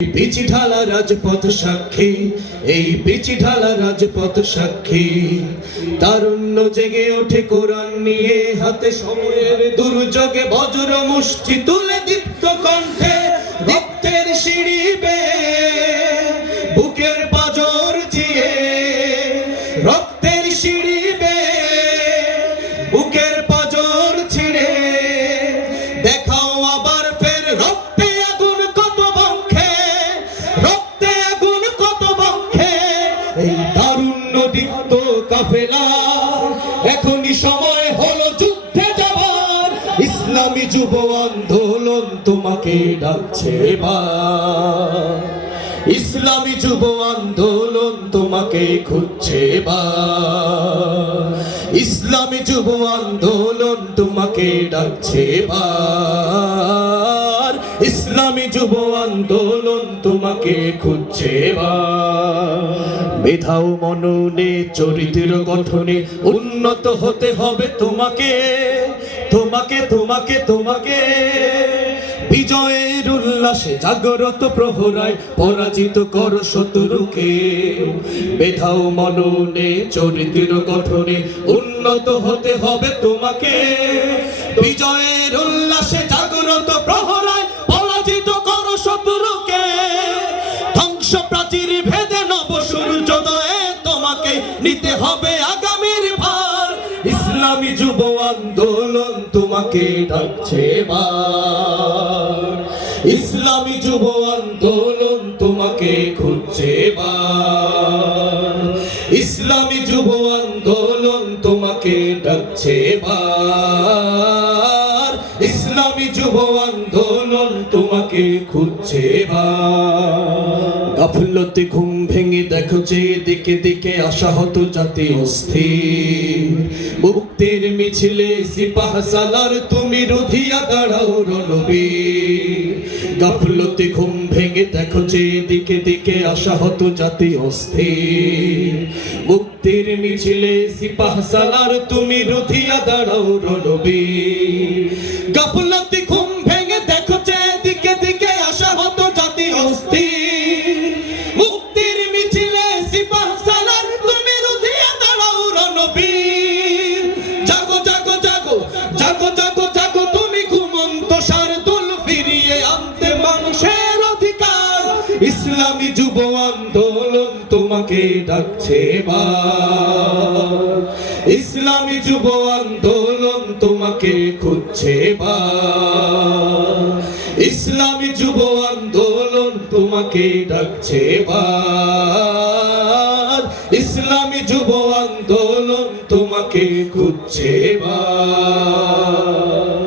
Peachy ঢালা রাজপথ সাক্ষী, এই পিচি ঢালা রাজপথ সাক্ষী। তারুণ্য জেগে ওঠে কোরআন নিয়ে, হাতে সময়ের দুর্যোগে বজ্র মুষ্টি তুলে দীপ্ত কণ্ঠে রক্তের সিঁড়ি বেয়ে, বুকের পাঁজর চিয়ে রক্তের সিঁড়ি বেয়ে, বুকের পাঁজর ছিঁড়ে দেখাও আবার ফের রক্তে আগুন কত বক্ষে, রক্তে আগুন কত বক্ষে। এই তারুণ্য দীপ্ত কাফেলা, এখনই সময় হলো যুদ্ধে যাবার। ইসলামী যুব আন্দোলন তোমাকে ডাকছে এবার, ইসলামী যুব আন্দোলন তোমাকে খুঁজছে এবার, ইসলামী যুব আন্দোলন তোমাকে ডাকছে এবার, ইসলামী যুব আন্দোলন তোমাকে খুঁজছে এবার। মেধাও মননে চরিত্র গঠনে উন্নত হতে হবে তোমাকে, তোমাকে তোমাকে তোমাকে। বিজয়ের উল্লাসে জাগরত প্রহরায় পরাজিত করো শত্রুকে। মেধাও মননে চরিত্র গঠনে উন্নত হতে হবে তোমাকে। বিজয়ের উল্লাসে জাগরত প্রহরায় পরাজিত করো শত্রুকে। ধ্বংস প্রাচীর ভেদে নব সূর্যোদয়ে তোমাকে নিতে হবে আগামীর ভার। ইসলামী যুব আন্দোলন তোমাকে ডাকছে এবার, ইসলামী যুব আন্দোলন তোমাকে খুঁজছে এবার, ইসলামী যুব আন্দোলন তোমাকে ডাকছে এবার, ইসলামী যুব আন্দোলন তোমাকে খুঁজছে এবার। গাফলতে ঘুম ভেঙে দেখো যে দিকে দিকে আশাহত জাতি অস্থির। মুক্তির মিছিলে সিপাহ সালার তুমি রুধিয়া দাঁড়াও রণবীর। গাফলতে ঘুম ভেঙে দেখো যে দিকে দিকে আশাহত জাতি অস্থির। মুক্তির মিছিলে সিপাহ সালার তুমি রুধিয়া দাঁড়াও রণবীর। গাফলতে ঘুম ভেঙে দেখো যে দিকে দিকে আশাহত জাতি অস্থির। মুক্তির মিছিলে সিপাহ সালার তুমি রুধিয়া দাঁড়াও রণবীর। জাগো জাগো জাগো জাগো জাগো জাগো, তুমি ঘুমন্ত শারদুল ফিরিয়ে আনতে মানুষের অধিকার। ইসলামী যুব আন্দোলন তোমাকে ডাকছে এবার, ইসলামী যুব আন্দোলন তোমাকে খুঁজছে এবার, ইসলামী যুব আন্দোলন তোমাকে ডাকছে এবার, ইসলামী যুব আন্দোলন তোমাকে খুঁজছে এবার।